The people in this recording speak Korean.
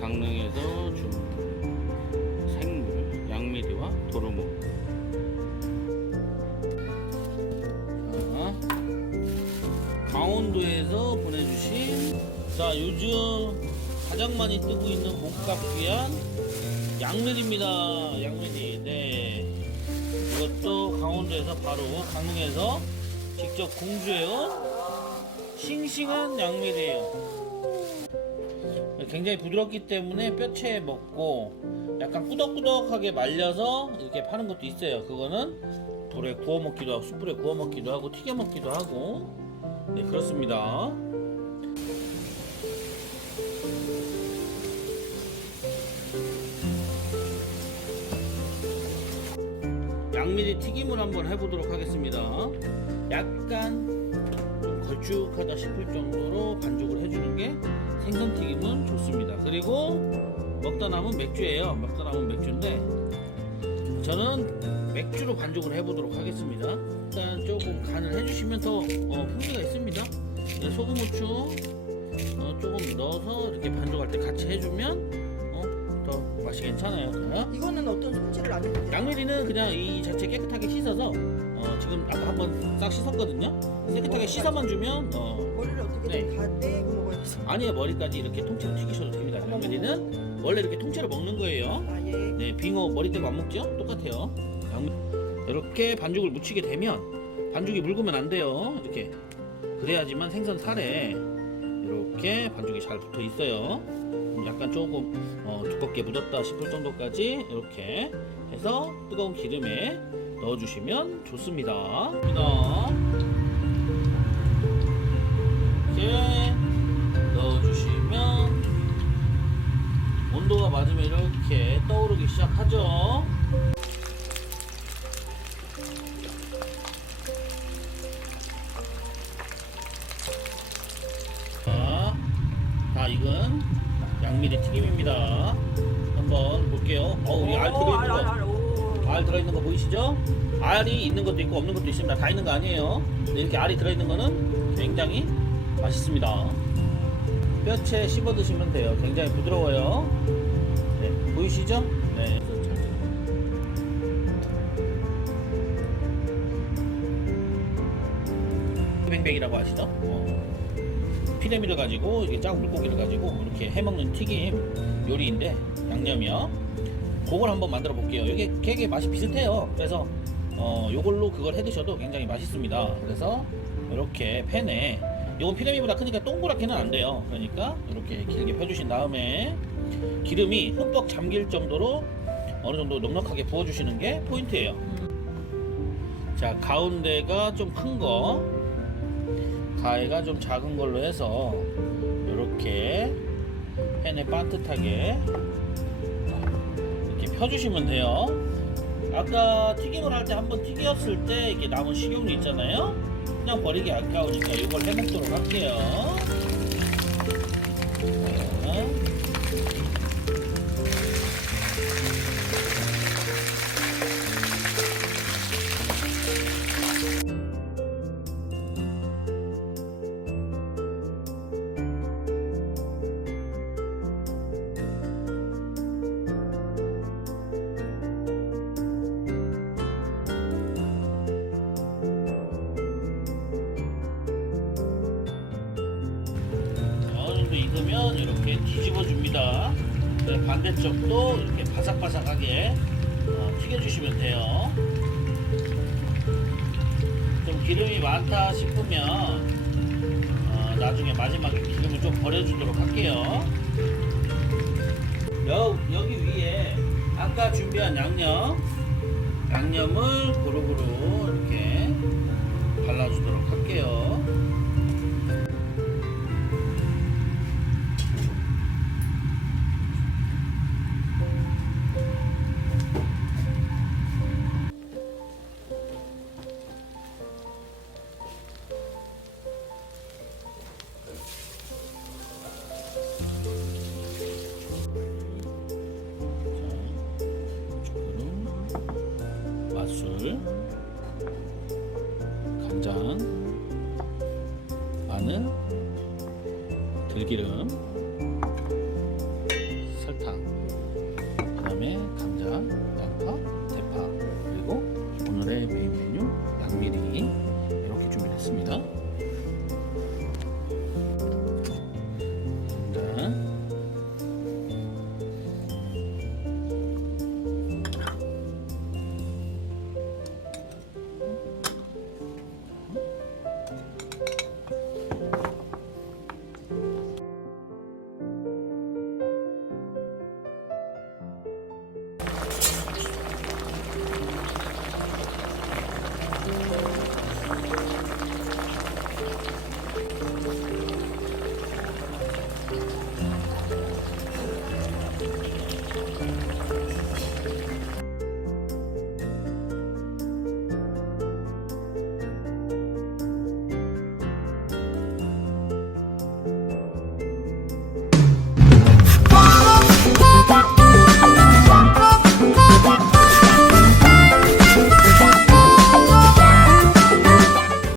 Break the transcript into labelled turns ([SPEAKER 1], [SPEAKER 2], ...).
[SPEAKER 1] 강릉에서 준 생물 양미리와 도루묵. 강원도에서 보내주신 자 요즘 가장 많이 뜨고 있는 몸값 귀한 양미리입니다. 양미리. 네. 이것도 강원도에서 바로 강릉에서 직접 공주해온 싱싱한 양미리예요. 굉장히 부드럽기 때문에 뼈채 먹고 약간 꾸덕꾸덕하게 말려서 이렇게 파는 것도 있어요. 그거는 돌에 구워 먹기도 하고 숯불에 구워 먹기도 하고 튀겨 먹기도 하고 네 그렇습니다. 양미리 튀김을 한번 해보도록 하겠습니다. 약간 좀 걸쭉하다 싶을 정도로 반죽을 해주는 게 생선 튀김은 좋습니다. 그리고 먹다 남은 맥주예요. 먹다 남은 맥주인데 저는 맥주로 반죽을 해보도록 하겠습니다. 일단 조금 간을 해주시면 더 어, 풍미가 있습니다. 네, 소금 후추 어, 조금 넣어서 이렇게 반죽할 때 같이 해주면 어, 더 맛이 괜찮아요. 자,
[SPEAKER 2] 이거는 어떤 손질을 안 해도 돼요?
[SPEAKER 1] 양미리는 그냥 이 자체 깨끗하게 씻어서 어, 지금 아까 한번 싹 씻었거든요. 깨끗하게 씻어만 주면 어,
[SPEAKER 2] 머리를 어떻게
[SPEAKER 1] 네.
[SPEAKER 2] 좀다 떼고 먹어야 돼서
[SPEAKER 1] 아니에요 머리까지 이렇게 통째로 튀기셔도 됩니다. 양미리는 원래 이렇게 통째로 먹는 거예요.
[SPEAKER 2] 아 예
[SPEAKER 1] 네, 빙어 머리 떼고 안 먹죠? 똑같아요. 양- 이렇게 반죽을 묻히게 되면 반죽이 묽으면 안 돼요. 이렇게 그래야지만 생선 살에 이렇게 반죽이 잘 붙어 있어요. 음, 약간 조금 어, 두껍게 묻었다 싶을 정도까지 이렇게 해서 뜨거운 기름에 넣어주시면 좋습니다. 이렇게 넣어주시면 온도가 맞으면 이렇게 떠오르기 시작하죠. 자, 다 익은 양미리 튀김입니다. 한번 볼게요. 어우, 이알 들어있는 거. 알 들어있는 거 보이시죠? 알이 있는 것도 있고 없는 것도 있습니다. 다 있는 거 아니에요. 이렇게 알이 들어있는 거는 굉장히 맛있습니다. 뼈채 씹어 드시면 돼요. 굉장히 부드러워요. 네, 보이시죠? 네. 뱅뱅이라고 아시죠? 어, 피레미를 가지고 이게 작은 물고기를 가지고 이렇게 해먹는 튀김 요리인데 양념이요. 그걸 한번 만들어 볼게요. 이게 되게 맛이 비슷해요. 그래서 어, 요걸로 그걸 해 드셔도 굉장히 맛있습니다. 그래서 이렇게 팬에 이건 피라미보다 크니까 동그랗게는 안 돼요. 그러니까 이렇게 길게 펴주신 다음에 기름이 흠뻑 잠길 정도로 어느 정도 넉넉하게 부어주시는 게 포인트예요. 자 가운데가 좀 큰 거, 가해가 좀 작은 걸로 해서 이렇게 팬에 반듯하게 펴주시면 돼요. 아까 튀김을 할 때 한번 튀겼을 때 이게 남은 식용유 있잖아요. 그냥 버리기 아까우니까 이걸 해먹도록 할게요. 이렇게 뒤집어 줍니다. 네, 반대쪽도 이렇게 바삭바삭하게 어, 튀겨주시면 돼요. 좀 기름이 많다 싶으면 어, 나중에 마지막에 기름을 좀 버려주도록 할게요. 여, 여기 위에 아까 준비한 양념 양념을 고루고루 이렇게 발라주도록 할게요. 맛술, 간장, 마늘, 들기름, 설탕, 그 다음에